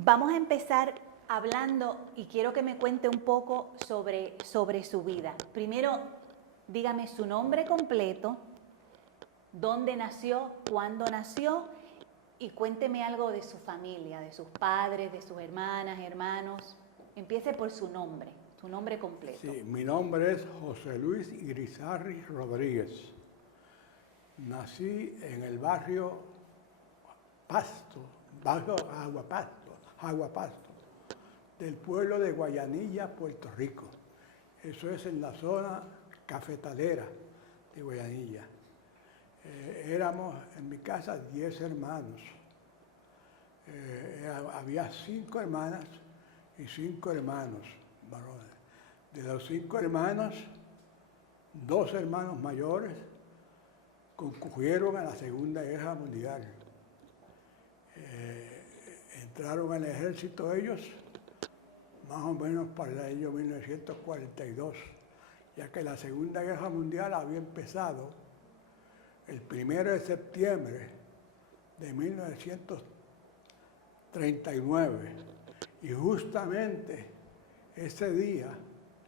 Vamos a empezar hablando y quiero que me cuente un poco sobre su vida. Primero, dígame su nombre completo, dónde nació, cuándo nació y cuénteme algo de su familia, de sus padres, de sus hermanas, hermanos. Empiece por su nombre completo. Sí, mi nombre es José Luis Irizarry Rodríguez. Nací en el barrio Pasto, barrio Aguapasto, del pueblo de Guayanilla, Puerto Rico. Eso es en la zona cafetalera de Guayanilla. Éramos en mi casa 10 hermanos. Había 5 hermanas y 5 hermanos varones. De los 5 hermanos, 2 hermanos mayores concurrieron a la Segunda Guerra Mundial. Entraron al ejército ellos más o menos para el año 1942, ya que la Segunda Guerra Mundial había empezado el 1 de septiembre de 1939 y justamente ese día,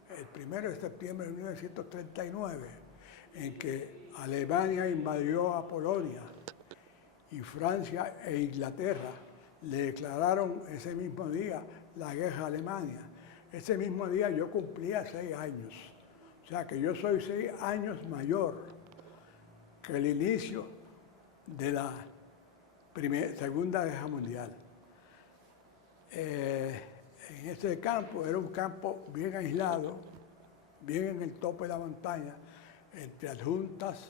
el 1 de septiembre de 1939, en que Alemania invadió a Polonia y Francia e Inglaterra le declararon ese mismo día la guerra a Alemania. Ese mismo día yo cumplía 6 años, o sea que yo soy 6 años mayor que el inicio de la Segunda Guerra Mundial. En ese campo, era un campo bien aislado, bien en el tope de la montaña, entre Adjuntas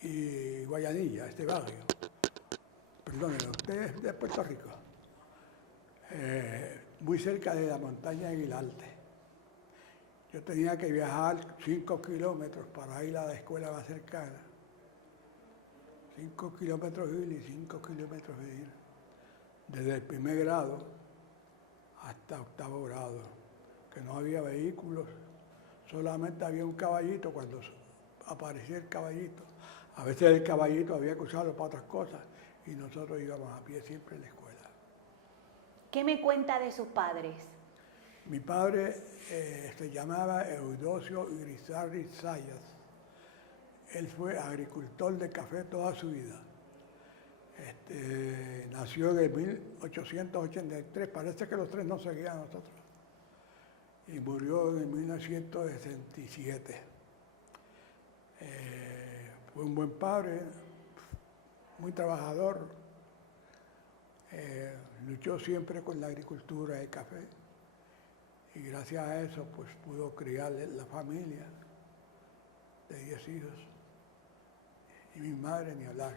y Guayanilla, este barrio. Perdónenme, usted es de Puerto Rico. Muy cerca de la montaña de Aguilarte. Yo tenía que viajar 5 kilómetros para ir a la escuela más cercana. 5 kilómetros ir y 5 kilómetros venir. Desde el 1er grado hasta 8º grado, que no había vehículos, solamente había un caballito cuando aparecía el caballito. A veces el caballito había que usarlo para otras cosas y nosotros íbamos a pie siempre en la escuela. ¿Qué me cuenta de sus padres? Mi padre se llamaba Eudosio Irizarry Zayas. Él fue agricultor de café toda su vida. Nació en 1883, parece que los 3 no seguían a nosotros, y murió en 1967. Fue un buen padre, muy trabajador, luchó siempre con la agricultura y el café, y gracias a eso pues pudo criar la familia de 10 hijos, y mi madre ni hablar,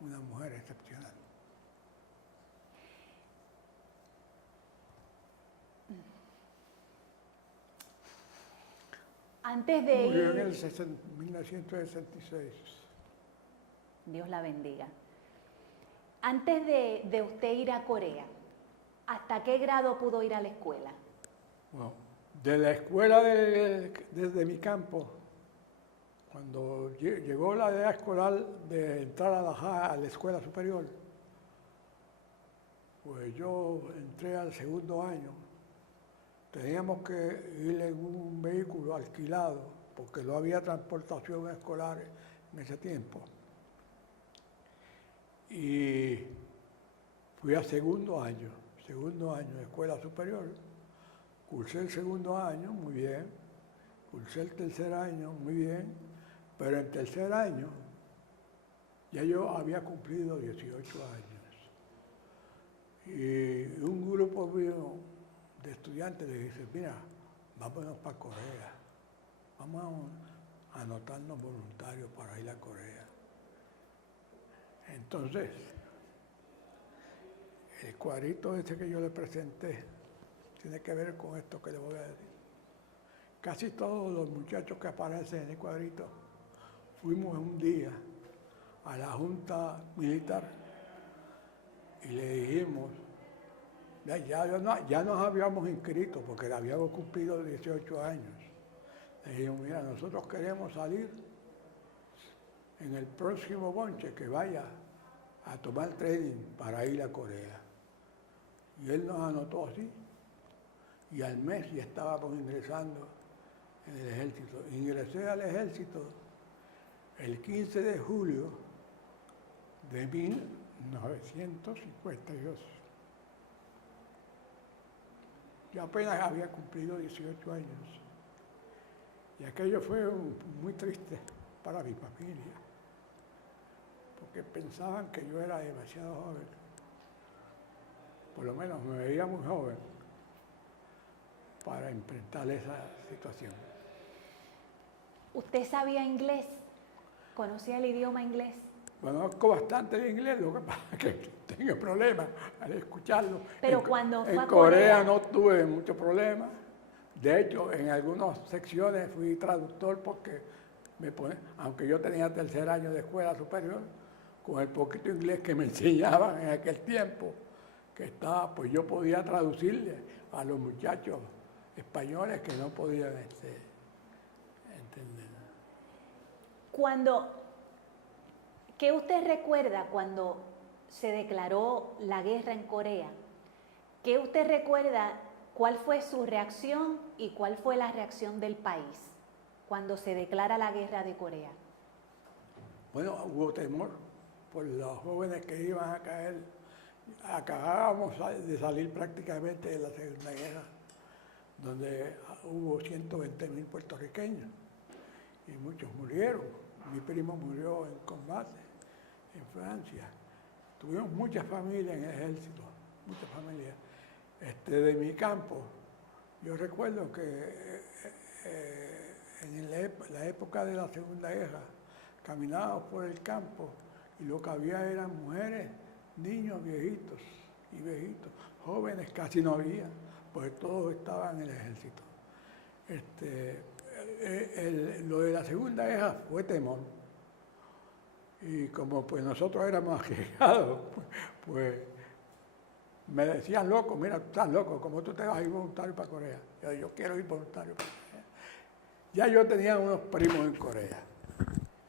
una mujer excepcional. Antes de Murió en ir... el 1966. Dios la bendiga. Antes de usted ir a Corea, ¿hasta qué grado pudo ir a la escuela? Bueno, de la escuela desde mi campo, cuando llegó la edad escolar de entrar a la escuela superior, pues yo entré al 2º año. Teníamos que ir en un vehículo alquilado, porque no había transportación escolar en ese tiempo. Y fui a 2º año de escuela superior. Cursé el 2º año, muy bien. Cursé el 3er año, muy bien. Pero en el 3er año ya yo había cumplido 18 años. Y un grupo mío de estudiantes le dice, mira, vámonos para Corea. Vamos a anotarnos voluntarios para ir a Corea. Entonces, el cuadrito ese que yo le presenté tiene que ver con esto que le voy a decir. Casi todos los muchachos que aparecen en el cuadrito fuimos un día a la Junta Militar y le dijimos, ya nos habíamos inscrito porque habíamos cumplido 18 años. Le dijimos, mira, nosotros queremos salir en el próximo bonche que vaya a tomar training para ir a Corea. Y él nos anotó así. Y al mes ya estábamos ingresando en el ejército. Ingresé al ejército el 15 de julio de 1952. Yo apenas había cumplido 18 años. Y aquello fue muy triste para mi familia, porque pensaban que yo era demasiado joven. Por lo menos me veía muy joven para enfrentar esa situación. ¿Usted sabía inglés? ¿Conocía el idioma inglés? Conozco bastante el inglés, lo que pasa es que tengo problemas al escucharlo. Pero cuando fue en a Corea Corea no tuve muchos problemas. De hecho, en algunas secciones fui traductor porque aunque yo tenía tercer año de escuela superior, con el poquito inglés que me enseñaban en aquel tiempo, que estaba, pues yo podía traducirle a los muchachos españoles que no podían entender. ¿Qué usted recuerda cuando se declaró la guerra en Corea? ¿Qué usted recuerda? ¿Cuál fue su reacción y cuál fue la reacción del país cuando se declara la guerra de Corea? Bueno, hubo temor por los jóvenes que iban a caer. Acabábamos de salir prácticamente de la Segunda Guerra, donde hubo 120.000 puertorriqueños y muchos murieron. Mi primo murió en combate en Francia. Tuvimos muchas familias en el ejército, muchas familias. De mi campo, yo recuerdo que en la época de la Segunda Guerra caminábamos por el campo y lo que había eran mujeres, niños, viejitos y viejitos, jóvenes casi no había, pues todos estaban en el ejército. Lo de la Segunda Guerra fue temor. Y como pues nosotros éramos arriesgados, pues me decían loco, mira, tú estás loco, ¿cómo tú te vas a ir voluntario para Corea? Yo quiero ir voluntario para Corea. Ya yo tenía unos primos en Corea,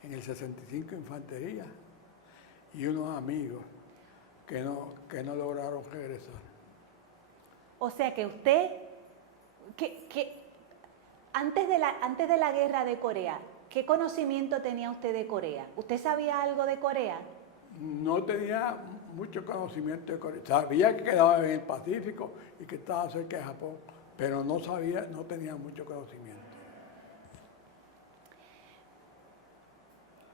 en el 65 Infantería, y unos amigos que no lograron regresar. O sea que usted, antes de la guerra de Corea, ¿qué conocimiento tenía usted de Corea? ¿Usted sabía algo de Corea? No tenía mucho conocimiento de Corea. Sabía que quedaba en el Pacífico y que estaba cerca de Japón, pero no tenía mucho conocimiento.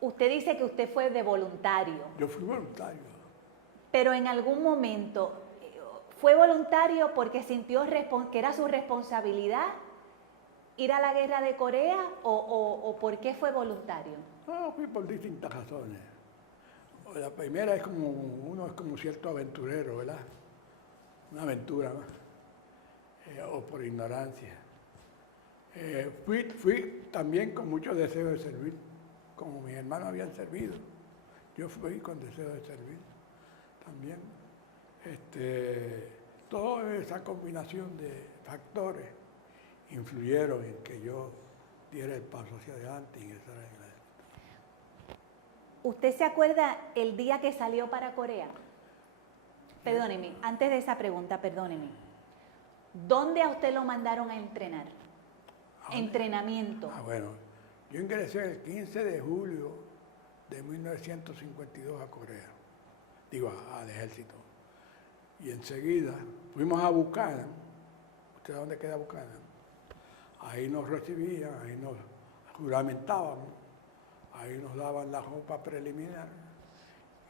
Usted dice que usted fue de voluntario. Yo fui voluntario. Pero en algún momento, ¿fue voluntario porque sintió que era su responsabilidad ir a la guerra de Corea o por qué fue voluntario? No, fui por distintas razones. La primera es uno es como cierto aventurero, ¿verdad? Una aventura, ¿no? O por ignorancia. Fui también con mucho deseo de servir, como mis hermanos habían servido. Yo fui con deseo de servir también. Toda esa combinación de factores influyeron en que yo diera el paso hacia adelante y ingresara en la... ¿Usted se acuerda el día que salió para Corea? Perdóneme, antes de esa pregunta, perdóneme. ¿Dónde a usted lo mandaron a entrenar? Entrenamiento. Bueno, yo ingresé el 15 de julio de 1952 a Corea, al ejército. Y enseguida fuimos a Buchanan. ¿Usted sabe dónde queda Buchanan? Ahí nos recibían, ahí nos juramentábamos. Ahí nos daban la ropa preliminar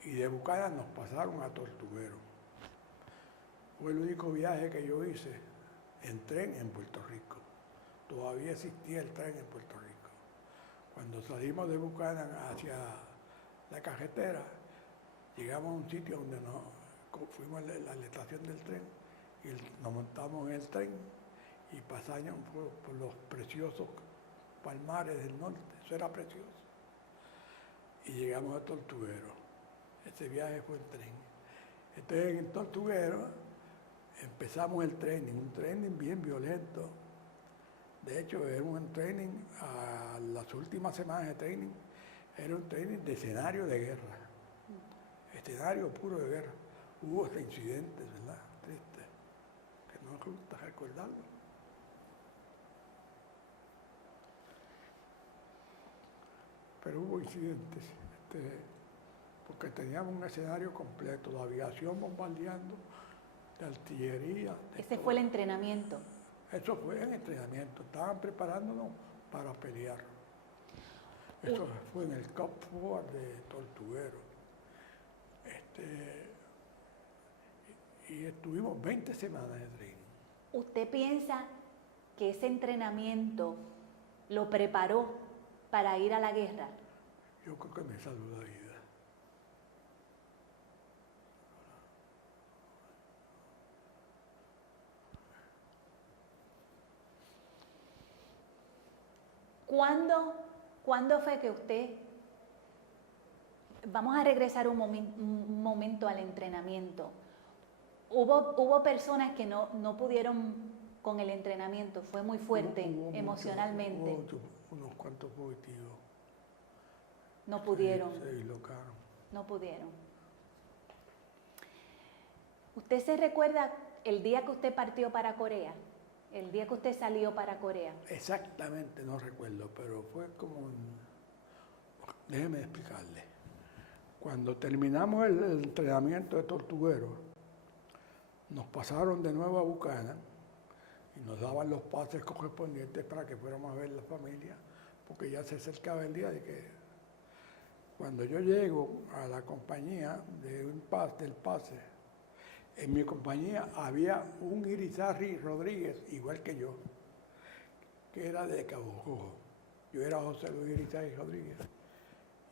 y de Buchanan nos pasaron a Tortuguero. Fue el único viaje que yo hice en tren en Puerto Rico. Todavía existía el tren en Puerto Rico. Cuando salimos de Buchanan hacia la carretera, llegamos a un sitio donde fuimos a la estación del tren y nos montamos en el tren y pasamos por los preciosos palmares del norte. Eso era precioso. Y llegamos a Tortuguero. Ese viaje fue en tren. Entonces en Tortuguero empezamos el training, un training bien violento. De hecho, era un training, a las últimas semanas de training, era un training de escenario de guerra. Escenario puro de guerra. Hubo hasta incidentes, ¿verdad? Tristes. no me gusta recordarlo. Pero hubo incidentes, porque teníamos un escenario completo, la aviación bombardeando, de artillería. Ese fue el entrenamiento. Eso fue el entrenamiento, estaban preparándonos para pelear. Eso fue en el Camp Forward de Tortuguero. Y estuvimos 20 semanas de training. ¿Usted piensa que ese entrenamiento lo preparó para ir a la guerra? Yo creo que me salvó la vida. ¿Cuándo fue que usted... Vamos a regresar un momento al entrenamiento. Hubo personas que no pudieron con el entrenamiento, fue muy fuerte emocionalmente. Hubo unos cuantos fugitivos. No pudieron. Se dislocaron. No pudieron. ¿Usted se recuerda el día que usted partió para Corea? El día que usted salió para Corea. Exactamente, no recuerdo, pero fue como déjeme explicarle. Cuando terminamos el entrenamiento de Tortuguero, nos pasaron de nuevo a Buchanan y nos daban los pases correspondientes para que fuéramos a ver la familia, porque ya se acercaba el día de que cuando yo llego a la compañía del pase, en mi compañía había un Irizarry Rodríguez, igual que yo, que era de Cabo Rojo. Yo era José Luis Irizarry Rodríguez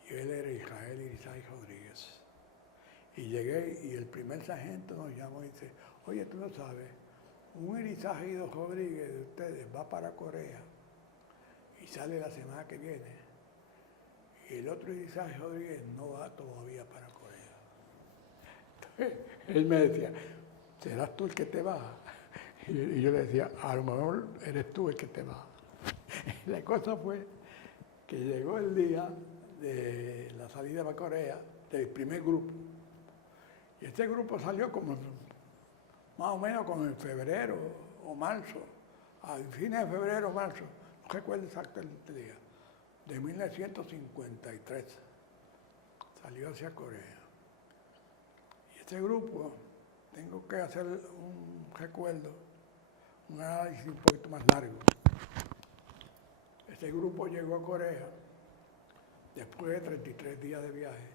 y él era Israel Irizarry Rodríguez. Y llegué y el primer sargento nos llamó y dice, oye, tú no sabes, un Irizarry Rodríguez de ustedes va para Corea y sale la semana que viene. Y el otro Irizarry Rodríguez no va todavía para Corea. Entonces, él me decía, ¿serás tú el que te va? Y yo le decía, a lo mejor eres tú el que te va. La cosa fue que llegó el día de la salida para Corea, del primer grupo. Y este grupo salió como más o menos como en febrero o marzo, a fines de febrero o marzo, no recuerdo exactamente el día, de 1953. Salió hacia Corea. Y este grupo, tengo que hacer un recuerdo, un análisis un poquito más largo. Este grupo llegó a Corea después de 33 días de viaje.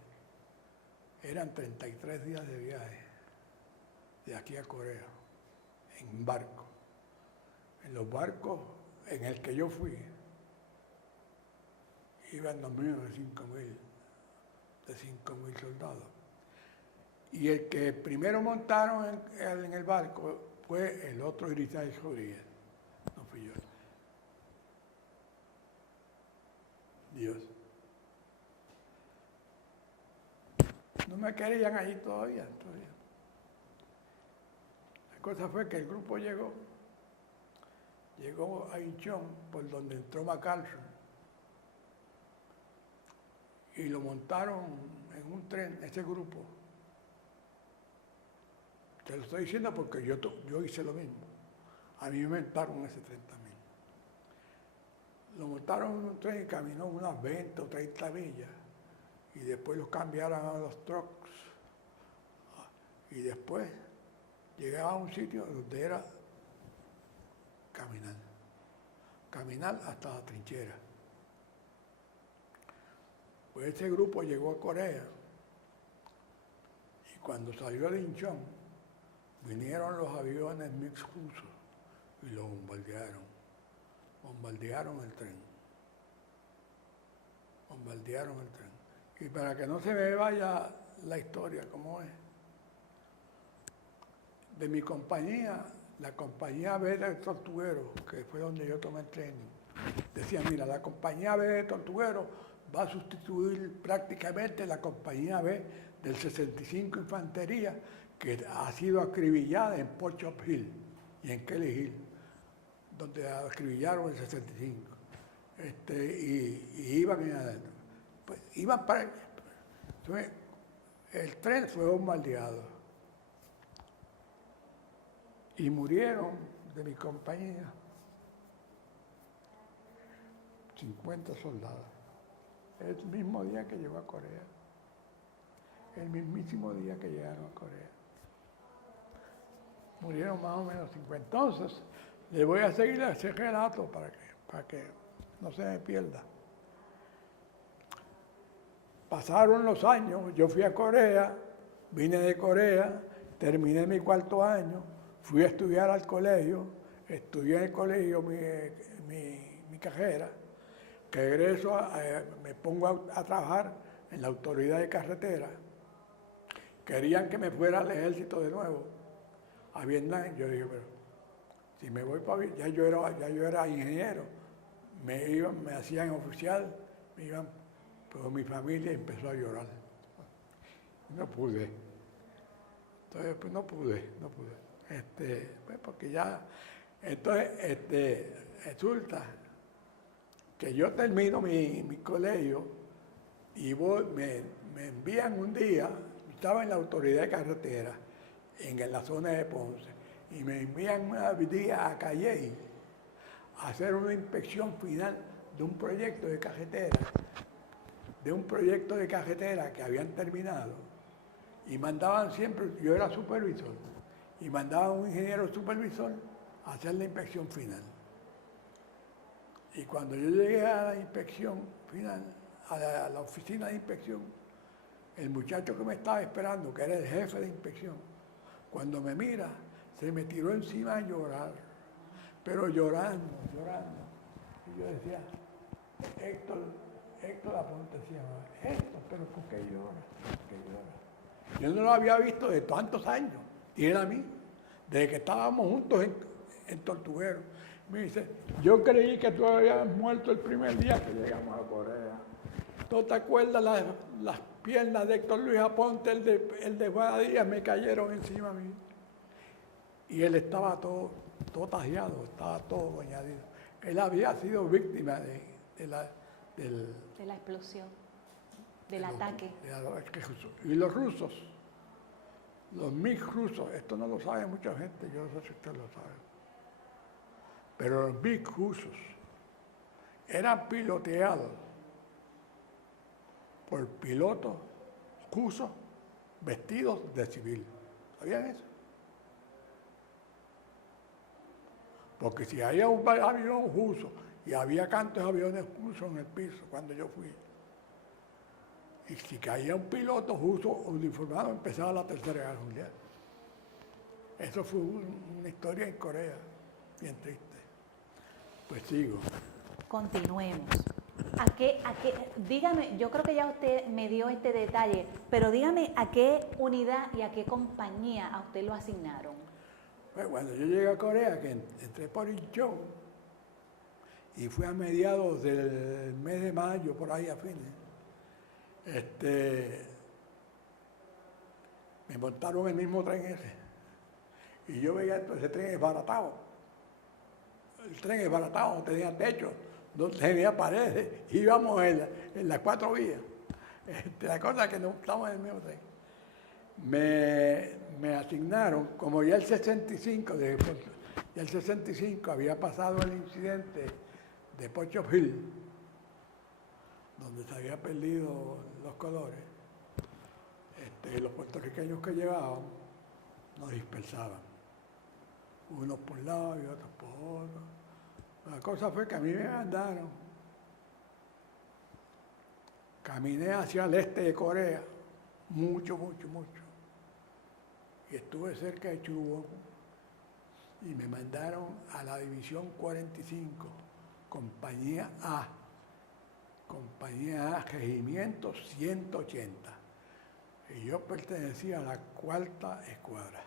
Eran 33 días de viaje de aquí a Corea, en barco. En los barcos en el que yo fui, iban no menos de 5.000 soldados. Y el que primero montaron en el barco fue el otro Irizarry Rodríguez, no fui yo. Dios. No me querían allí todavía. La cosa fue que el grupo llegó a Incheon, por donde entró MacArthur, y lo montaron en un tren, ese grupo. Te lo estoy diciendo porque yo hice lo mismo. A mí me montaron ese tren también. Lo montaron en un tren y caminó unas 20 o 30 millas. Y después los cambiaron a los trucks. Y después llegaba a un sitio donde era caminar hasta la trinchera. Pues ese grupo llegó a Corea y cuando salió de Incheon vinieron los aviones MiG rusos y lo bombardearon el tren. Y para que no se me vaya la historia como es, de mi compañía, la compañía B de Tortuguero, que fue donde yo tomé el training, decía, mira, la compañía B de Tortuguero va a sustituir prácticamente la compañía B del 65 Infantería, que ha sido acribillada en Port Chop Hill y en Kelly Hill, donde acribillaron el 65. Y iban adentro. Pues iban para... Entonces, el tren fue bombardeado. Y murieron de mi compañía 50 soldados. El mismo día que llegó a Corea. El mismísimo día que llegaron a Corea. Murieron más o menos 50. Entonces, le voy a seguir ese relato para que no se me pierda. Pasaron los años, yo fui a Corea, vine de Corea, terminé mi 4º año, fui a estudiar al colegio, estudié en el colegio mi carrera, que regreso, me pongo a trabajar en la autoridad de carretera. Querían que me fuera al ejército de nuevo, a Vietnam. Yo dije, pero si me voy para Vietnam, ya yo era ingeniero, me hacían oficial, pero mi familia empezó a llorar. No pude. Entonces, pues no pude. Pues porque ya, entonces, resulta que yo termino mi colegio y me envían un día, estaba en la autoridad de carretera, en la zona de Ponce, y me envían un día a Calley a hacer una inspección final de un proyecto de carretera, que habían terminado, y mandaban siempre, yo era supervisor, y mandaban un ingeniero supervisor a hacer la inspección final. Y cuando yo llegué a la inspección final, a la oficina de inspección, el muchacho que me estaba esperando, que era el jefe de inspección, cuando me mira, se me tiró encima a llorar, pero llorando. Y yo decía, Héctor Aponte se llamaba, Héctor, pero ¿por qué llora? Yo no lo había visto de tantos años, y él a mí, desde que estábamos juntos en Tortuguero. Me dice, yo creí que tú habías muerto el primer día que llegamos a Corea. ¿Tú te acuerdas las piernas de Héctor Luis Aponte, el de Juan Díaz, me cayeron encima a mí? Y él estaba todo tajeado, estaba todo dañado. Él había sido víctima de la explosión, del ataque. Y los rusos, los MiG rusos, esto no lo sabe mucha gente, yo no sé si usted lo sabe, pero los MiG rusos eran piloteados por pilotos rusos vestidos de civil. ¿Sabían eso? Porque si había un avión ruso y había cantos de aviones rusos en el piso cuando yo fui, y si caía un piloto ruso uniformado, empezaba la Tercera Guerra Mundial. Eso fue una historia en Corea, bien triste. Pues sigo. Continuemos. Dígame, yo creo que ya usted me dio este detalle, pero dígame a qué unidad y a qué compañía a usted lo asignaron. Pues cuando yo llegué a Corea, que entré por Incheon, y fui a mediados del mes de mayo, por ahí a fines, me montaron el mismo tren ese. Y yo veía ese tren esbaratado. El tren esbaratado, no tenía techo, no tenía paredes, íbamos en las 4 vías. La cosa es que no estamos en el mismo tren. Me asignaron, como ya el 65, había pasado el incidente de Pocho Hill, donde se había perdido los colores, los puertorriqueños que llevaban nos dispersaban, unos por un lado y otros por otro. La cosa fue que a mí me mandaron, caminé hacia el este de Corea, mucho, y estuve cerca de Chubón, y me mandaron a la División 45, Compañía A, Regimiento 180. Y yo pertenecía a la 4ª Escuadra.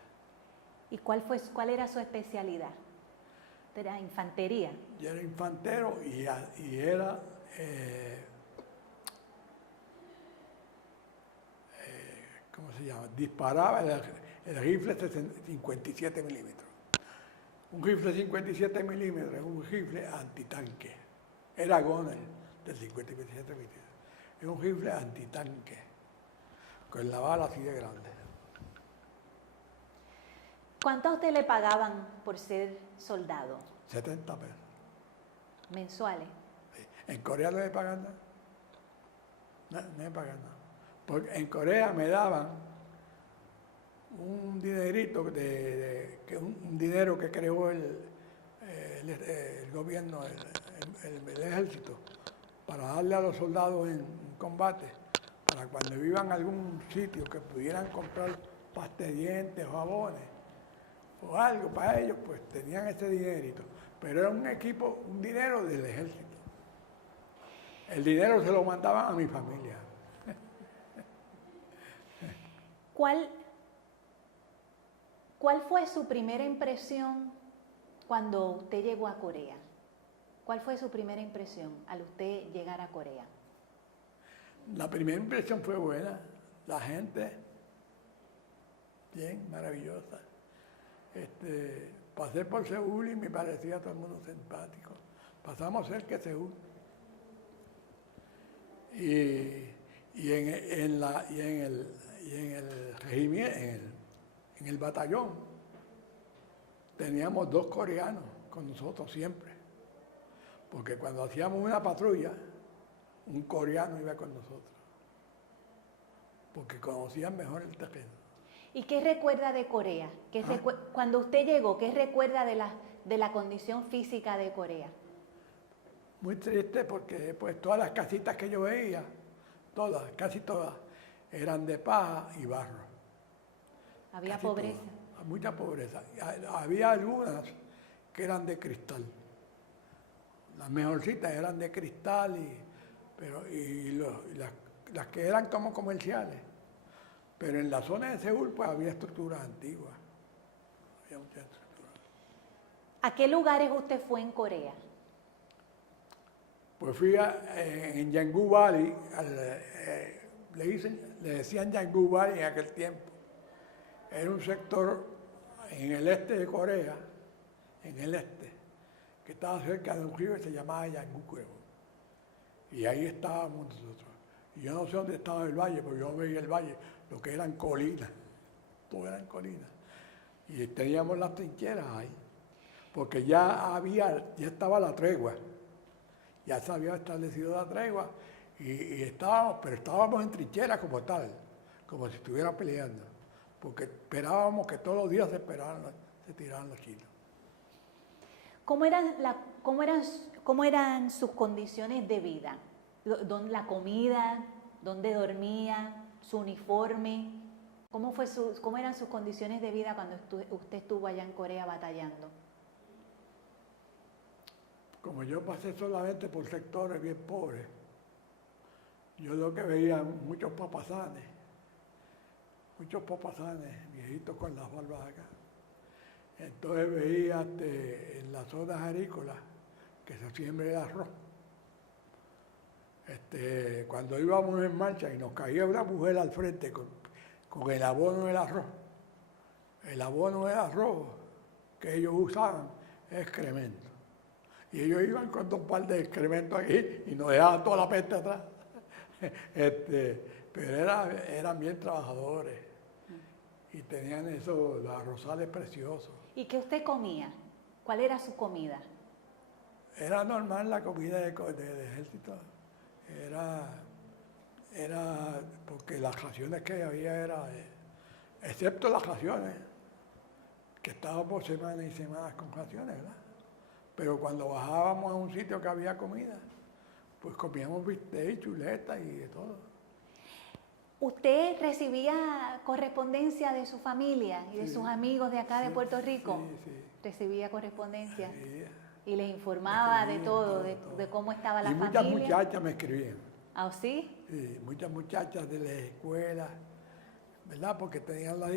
¿Y cuál era su especialidad? ¿Era infantería? Yo era infantero y era ¿cómo se llama? Disparaba el rifle 57 milímetros. Un rifle 57 milímetros es un rifle antitanque. Era Gonel de 57 milímetros. Es un rifle antitanque, con la bala así de grande. cuánto a usted le pagaban por ser soldado? 70 pesos. ¿Mensuales? En Corea no me pagan nada. No me pagan nada. Porque en Corea me daban un dinerito, un dinero que creó el gobierno, el ejército, para darle a los soldados en combate, para cuando vivan a algún sitio que pudieran comprar pasta de dientes, jabones o algo para ellos, pues tenían ese dinerito. Pero era un dinero del ejército. El dinero se lo mandaban a mi familia. ¿Cuál fue su primera impresión cuando usted llegó a Corea? ¿Cuál fue su primera impresión al usted llegar a Corea? La primera impresión fue buena. La gente, bien, maravillosa. Pasé por Seúl y me parecía todo el mundo simpático. Pasamos cerca de Seúl. Y en el batallón teníamos 2 coreanos con nosotros siempre, porque cuando hacíamos una patrulla, un coreano iba con nosotros, porque conocían mejor el terreno. ¿Y qué recuerda de Corea? Cuando usted llegó, ¿qué recuerda de la condición física de Corea? Muy triste porque pues todas las casitas que yo veía, casi todas, eran de paja y barro. Había Casi pobreza. todas, mucha pobreza. Había algunas que eran de cristal. Las mejorcitas eran de cristal, las que eran como comerciales. Pero en la zona de Seúl pues había estructuras antiguas. Había muchas estructuras. ¿A qué lugares usted fue en Corea? Pues fui en Yangu Valley, le decían Yangu Valley en aquel tiempo. Era un sector en el este de Corea, que estaba cerca de un río que se llamaba Yangu. Y ahí estábamos nosotros. Y yo no sé dónde estaba el valle, porque yo veía el valle, lo que eran colinas, todo eran colinas. Y teníamos las trincheras ahí, porque ya estaba la tregua. Ya se había establecido la tregua pero estábamos en trincheras como tal, como si estuvieran peleando, porque esperábamos que todos los días se tiraran los chinos. ¿Cómo eran sus condiciones de vida? La comida, dónde dormía, su uniforme. ¿Cómo eran sus condiciones de vida cuando usted estuvo allá en Corea batallando? Como yo pasé solamente por sectores bien pobres, yo lo que veía muchos papasanes, viejitos con las barbas acá. Entonces veía en las zonas agrícolas que se siembra el arroz. Cuando íbamos en marcha y nos caía una mujer al frente con el abono del arroz, que ellos usaban es excremento. Y ellos iban con 2 par de excremento aquí y nos dejaban toda la peste atrás. Pero eran bien trabajadores y tenían esos arrozales preciosos. ¿Y qué usted comía? ¿Cuál era su comida? Era normal la comida del ejército. Era porque las raciones que había excepto las raciones, que estábamos semanas y semanas con raciones, ¿verdad? Pero cuando bajábamos a un sitio que había comida, pues comíamos bistec, chuleta y de todo. ¿Usted recibía correspondencia de su familia y de sus amigos de acá de Puerto Rico? Sí. ¿Recibía correspondencia? Sí. Y les informaba de todo, de cómo estaba la familia. Y muchas muchachas me escribían. ¿Ah, sí? Sí, muchas muchachas de la escuela, ¿verdad? Porque cogían las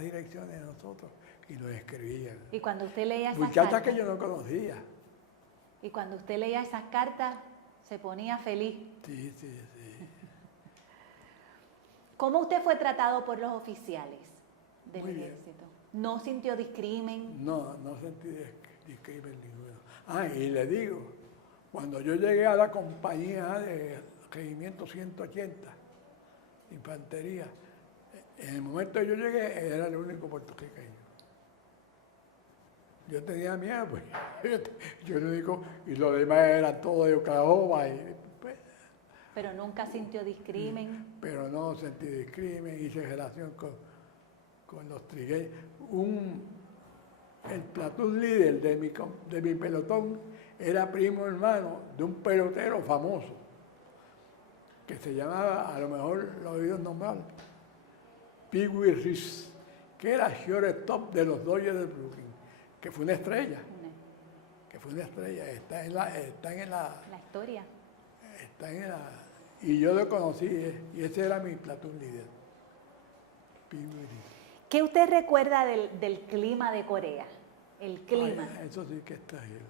direcciones de nosotros y nos escribían. Y cuando usted leía esas muchachas cartas, que yo no conocía. Y cuando usted leía esas cartas, se ponía feliz. Sí. ¿Cómo usted fue tratado por los oficiales del Muy bien. ejército? ¿No sintió discrimen? No sentí discrimen ninguno. Y le digo, cuando yo llegué a la compañía de Regimiento 180, infantería, en el momento que yo llegué era el único puertorriqueño. Yo tenía miedo, pues. Yo no digo, y los demás eran todos de Oklahoma. Pues, Pero nunca sintió discrimen. pero no sentí discrimen, hice relación con los trigueños. El platoon líder de mi pelotón era primo hermano de un pelotero famoso, que se llamaba, a lo mejor lo he oído nombrar, Pee Wee Reese, que era shortstop de los Dodgers de Brooklyn, que fue una estrella. Está en la historia. Y yo lo conocí, y ese era mi platoon líder, Pee Wee Reese. ¿Qué usted recuerda del clima de Corea? El clima. Ay, eso sí que es terrible.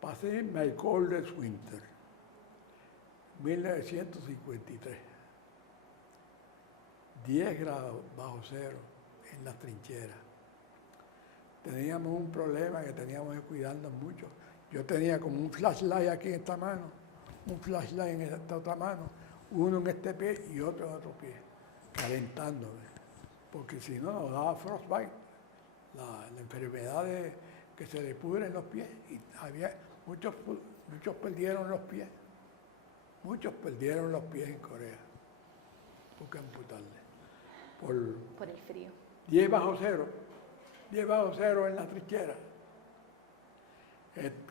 Pasé my coldest winter, 1953. 10 grados bajo cero en las trincheras. Teníamos un problema que teníamos que cuidarnos mucho. Yo tenía como un flashlight aquí en esta mano, un flashlight en esta otra mano, uno en este pie y otro en otro pie, calentándome. Porque si no nos daba frostbite, la enfermedad de que se le pudren los pies. Y había muchos perdieron los pies. Muchos perdieron los pies en Corea. Porque amputarle. Por el frío. 10 bajo cero en la trinchera.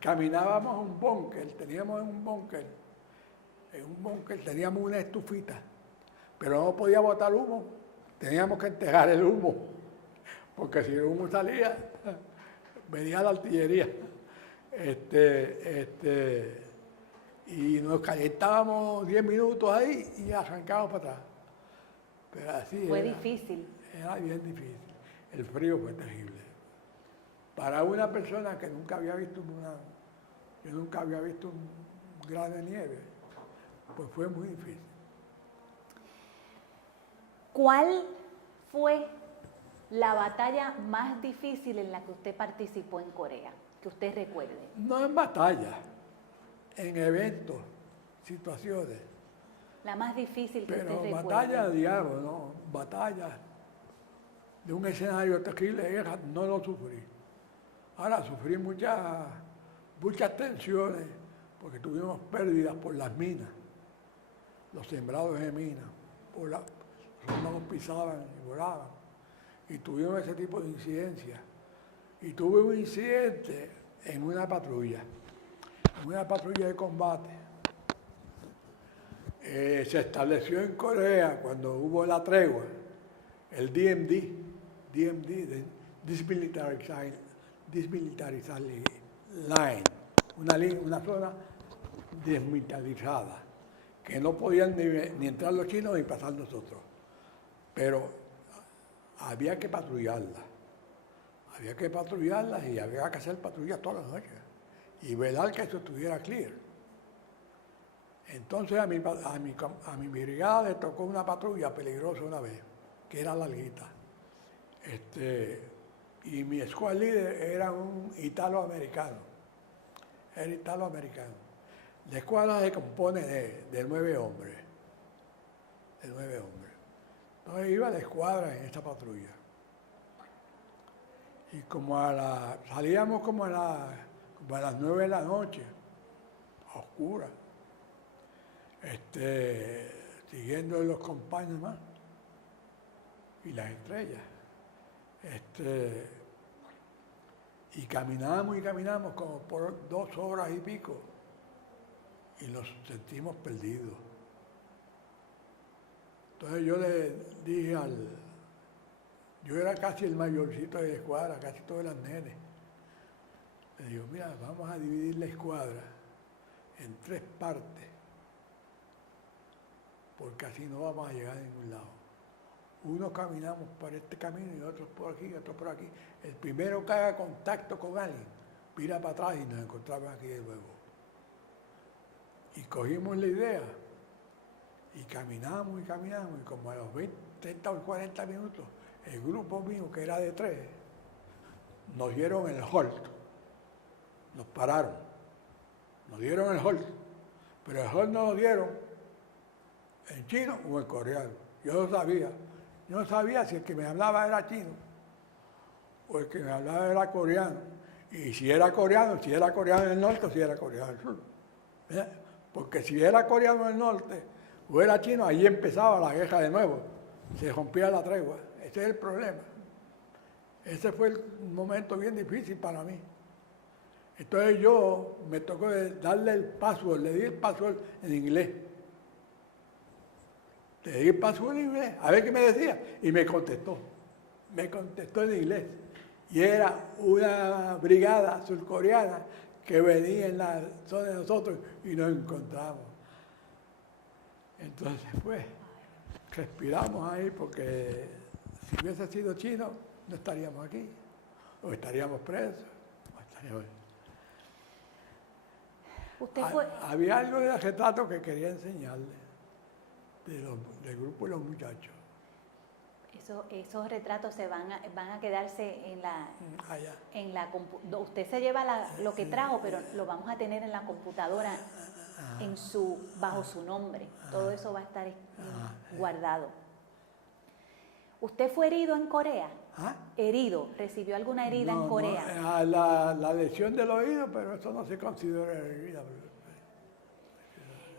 Caminábamos a un búnker, teníamos en un búnker teníamos una estufita, pero no podía botar humo, teníamos que enterrar el humo, porque si el humo salía, venía la artillería. Y nos calentábamos 10 minutos ahí y arrancábamos para atrás. Pero así fue difícil. Era bien difícil. El frío fue terrible. Para una persona que nunca había visto yo nunca había visto un grano de nieve, pues fue muy difícil. ¿Cuál fue la batalla más difícil en la que usted participó en Corea? Que usted recuerde. No en batalla, en eventos, situaciones. La más difícil que pero usted recuerde. Pero batalla, digamos, ¿no? Batalla de un escenario terrible de guerra, no lo sufrí. Ahora sufrí muchas tensiones, porque tuvimos pérdidas por las minas, los sembrados de minas, los nos pisaban y volaban. Y tuvimos ese tipo de incidencias. Y tuve un incidente en una patrulla de combate. Se estableció en Corea cuando hubo la tregua, el DMZ, Desmilitarized Line, una zona desmilitarizada, que no podían ni entrar los chinos ni pasar nosotros. Pero había que patrullarla. Y había que hacer patrullas todas las noches y velar que eso estuviera clear. Entonces a mi brigada le tocó una patrulla peligrosa una vez, que era larguita. Y mi squad leader era un italoamericano. La escuadra se compone de 9 hombres. Entonces iba la escuadra en esta patrulla. Y salíamos como a las 9 de la noche, a oscuras, siguiendo los compañeros más y las estrellas. Y caminamos como por 2 horas y pico y nos sentimos perdidos. Entonces yo le dije yo era casi el mayorcito de la escuadra, casi todos eran nenes. Le digo, mira, vamos a dividir la escuadra en 3 partes, porque así no vamos a llegar a ningún lado. Unos caminamos por este camino y otros por aquí, otros por aquí. El primero que haga contacto con alguien, mira para atrás y nos encontramos aquí de nuevo. Y cogimos la idea y caminamos, y como a los 30 o 40 minutos, el grupo mío, que era de 3, nos dieron el halt. Nos pararon. Nos dieron el halt. Pero el halt no lo dieron en chino o en coreano. Yo no sabía si el que me hablaba era chino o el que me hablaba era coreano. Y si era coreano del norte o si era coreano del sur. ¿Eh? Porque si era coreano del norte o era chino, ahí empezaba la guerra de nuevo. Se rompía la tregua. Ese es el problema. Ese fue el momento bien difícil para mí. Entonces yo me tocó darle el password, le di el password en inglés. Le di el password en inglés, a ver qué me decía. Y me contestó en inglés. Y era una brigada surcoreana que venía en la zona de nosotros y nos encontramos. Entonces, pues, respiramos ahí porque si hubiese sido chino, no estaríamos aquí. O estaríamos presos. Usted fue... Había algo de retrato que quería enseñarle del grupo de los muchachos. Esos retratos se van a quedarse en la... Allá. Usted se lleva lo que trajo, pero lo vamos a tener en la computadora bajo su nombre. Todo eso va a estar guardado. ¿Usted fue herido en Corea? ¿Ah? ¿Herido? ¿Recibió alguna herida en Corea? No, la lesión del oído, pero eso no se considera herida.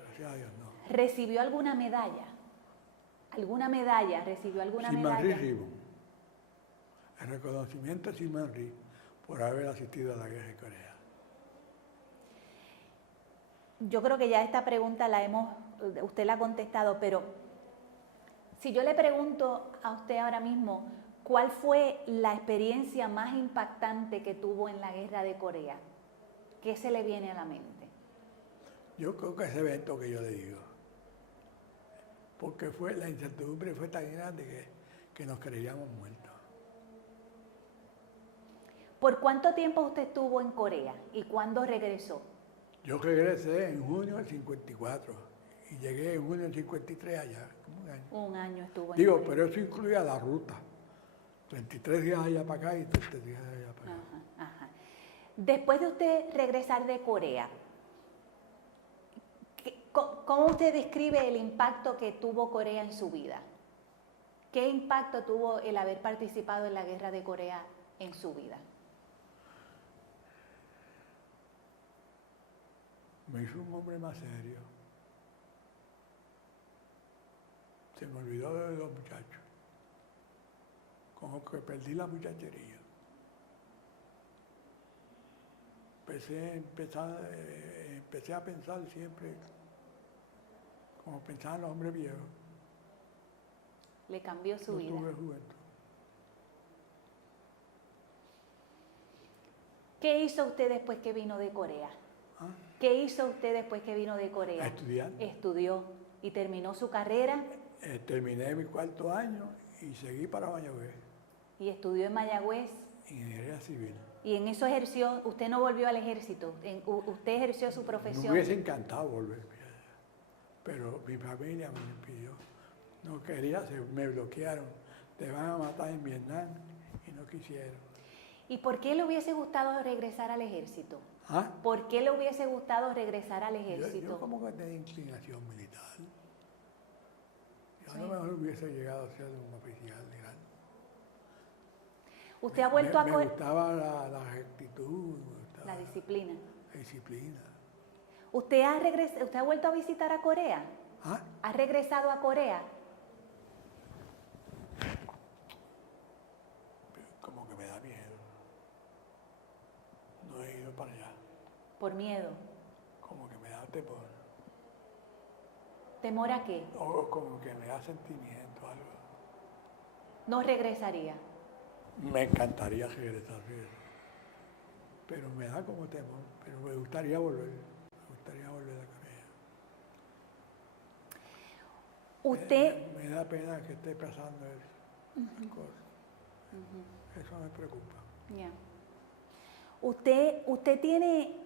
Gracias a Dios, no. ¿Recibió alguna medalla? ¿Alguna medalla? ¿Recibió alguna medalla? Siman Ri, el reconocimiento a Siman Ri por haber asistido a la guerra de Corea. Yo creo que ya esta pregunta usted la ha contestado, pero si yo le pregunto a usted ahora mismo, ¿cuál fue la experiencia más impactante que tuvo en la guerra de Corea? ¿Qué se le viene a la mente? Yo creo que ese evento que yo le digo, porque la incertidumbre fue tan grande que nos creíamos muertos. ¿Por cuánto tiempo usted estuvo en Corea y cuándo regresó? Yo regresé en junio del 54 y llegué en junio del 53 allá, como un año. Un año estuvo en Digo, Corea. pero eso incluía la ruta. 33 días allá para acá y 33 días allá para acá. Ajá. Después de usted regresar de Corea, ¿cómo usted describe el impacto que tuvo Corea en su vida? ¿Qué impacto tuvo el haber participado en la guerra de Corea en su vida? Me hizo un hombre más serio. Se me olvidó de los muchachos. Como que perdí la muchachería. Empecé a pensar siempre como pensaban los hombres viejos. Le cambió su vida. No tuve juventud. ¿Qué hizo usted después que vino de Corea? ¿Ah? ¿Qué hizo usted después que vino de Corea? A estudiar. Estudió y terminó su carrera. Terminé mi 4º año y seguí para Mayagüez. Y estudió en Mayagüez. Ingeniería civil. Y en eso ejerció, usted no volvió al ejército, usted ejerció su profesión. Me hubiese encantado volver, pero mi familia me lo impidió. No quería, me bloquearon. Te van a matar en Vietnam y no quisieron. ¿Y por qué le hubiese gustado regresar al ejército? ¿Ah? ¿Por qué le hubiese gustado regresar al ejército? Yo como que tenía inclinación militar. Yo Sí. a lo mejor hubiese llegado a ser un oficial grande. ¿Usted ha vuelto a Me gustaba la rectitud, me gustaba la disciplina? la disciplina. ¿Usted ha vuelto a visitar a Corea? ¿Ah? ¿Ha regresado a Corea? Como que me da miedo. No he ido para allá. Por miedo. Como que me da temor. ¿Temor a qué? O como que me da sentimiento, algo. No regresaría. Me encantaría regresar, pero me da como temor. Pero me gustaría volver. Me gustaría volver a Corea. Usted... Me da pena que esté pasando esas cosas. Eso me preocupa. Ya. Usted tiene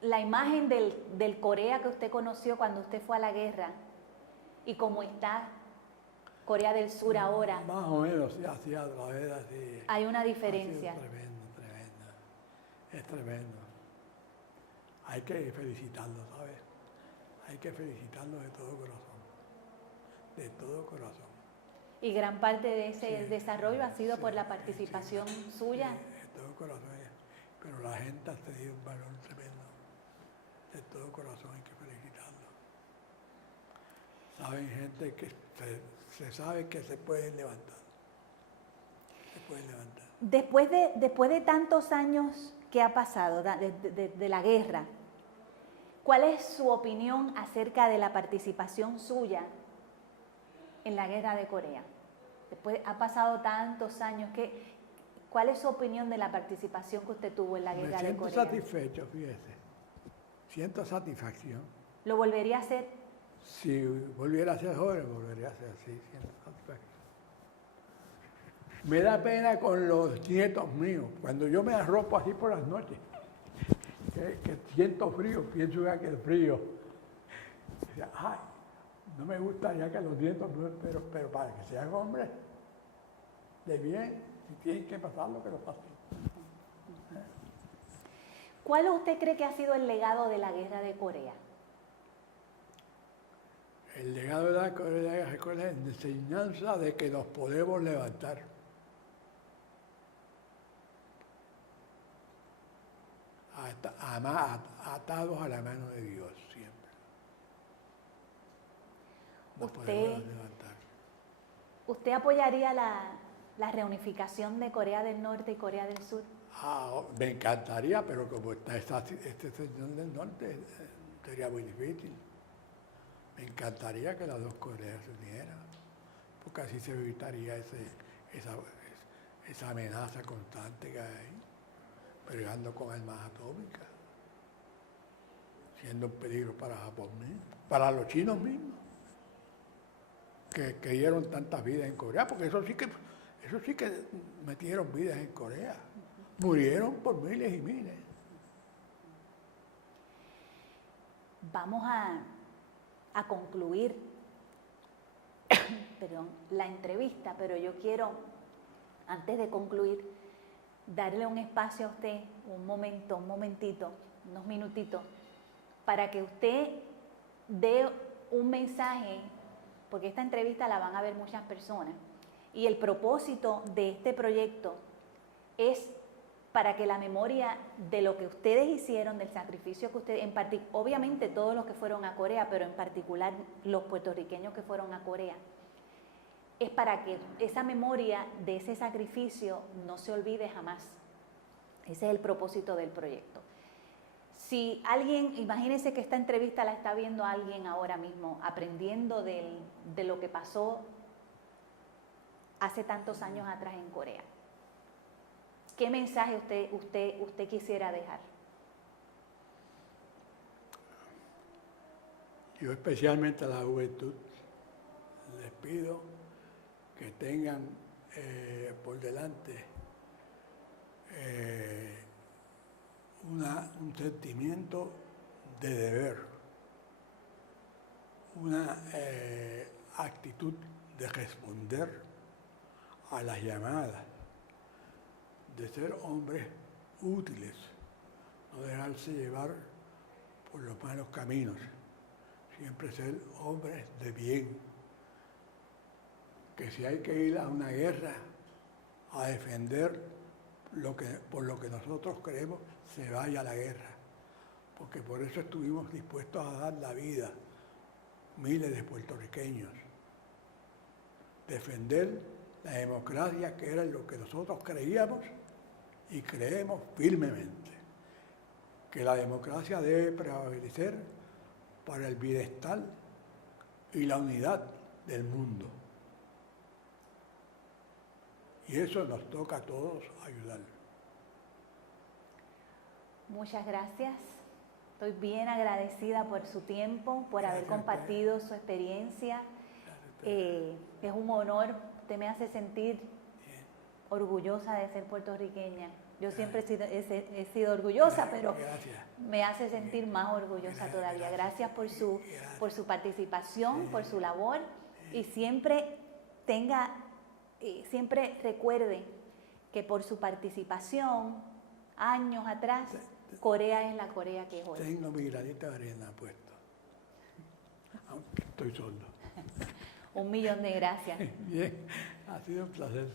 la imagen del Corea que usted conoció cuando usted fue a la guerra y cómo está Corea del Sur ahora. Más o menos, sí, así a través así. Hay una diferencia. Ha sido tremendo. Es tremendo. Hay que felicitarlo, ¿sabes? Hay que felicitarlo de todo corazón. De todo corazón. Y gran parte de ese desarrollo ha sido por la participación suya. De todo corazón. Pero la gente ha tenido un valor tremendo. De todo corazón hay que felicitarlo. Saben gente que se sabe que se pueden levantar. Se pueden levantar. Después de tantos años que ha pasado de la guerra, ¿cuál es su opinión acerca de la participación suya en la guerra de Corea? Después ha pasado tantos años, ¿cuál es su opinión de la participación que usted tuvo en la guerra de Corea? Me siento satisfecho, fíjese. Siento satisfacción. ¿Lo volvería a hacer? Si volviera a ser joven, volvería a ser así, siento satisfacción. Me da pena con los nietos míos, cuando yo me arropo así por las noches, que siento frío, pienso ya que el frío. Ay, no me gusta ya que los nietos, pero para que sean hombres de bien, si tienen que pasarlo, que lo pasen. ¿Cuál usted cree que ha sido el legado de la guerra de Corea? El legado de la Corea es la enseñanza de que nos podemos levantar. Atados a la mano de Dios siempre. Nos podemos levantar. ¿Usted apoyaría la reunificación de Corea del Norte y Corea del Sur? Me encantaría, pero como está este señor del norte, sería muy difícil. Me encantaría que las dos Coreas se unieran, porque así se evitaría esa amenaza constante que hay, peleando con armas atómicas, siendo un peligro para Japón mismo, para los chinos mismos, que dieron tantas vidas en Corea, porque eso sí que metieron vidas en Corea. Murieron por miles y miles. Vamos a concluir perdón, la entrevista, pero yo quiero, antes de concluir, darle un espacio a usted, un momentito, unos minutitos, para que usted dé un mensaje, porque esta entrevista la van a ver muchas personas, y el propósito de este proyecto es para que la memoria de lo que ustedes hicieron, del sacrificio que ustedes, obviamente todos los que fueron a Corea, pero en particular los puertorriqueños que fueron a Corea, es para que esa memoria de ese sacrificio no se olvide jamás. Ese es el propósito del proyecto. Si alguien, imagínense que esta entrevista la está viendo alguien ahora mismo, aprendiendo de lo que pasó hace tantos años atrás en Corea. ¿Qué mensaje usted quisiera dejar? Yo especialmente a la juventud les pido que tengan por delante un sentimiento de deber, una actitud de responder a las llamadas, de ser hombres útiles, no dejarse llevar por los malos caminos, siempre ser hombres de bien, que si hay que ir a una guerra a defender por lo que nosotros creemos, se vaya a la guerra, porque por eso estuvimos dispuestos a dar la vida, miles de puertorriqueños, defender la democracia, que era lo que nosotros creíamos y creemos firmemente, que la democracia debe prevalecer para el bienestar y la unidad del mundo. Y eso nos toca a todos ayudar. Muchas gracias. Estoy bien agradecida por su tiempo, por haber compartido su experiencia. Es un honor. Usted me hace sentir orgullosa de ser puertorriqueña. Yo siempre he sido orgullosa, pero me hace sentir más orgullosa todavía. Gracias por su participación, por su labor, y siempre recuerde que por su participación años atrás, Corea es la Corea que es hoy. Tengo mi granito de arena puesto, aunque estoy sordo. Un millón de gracias. Bien, ha sido un placer.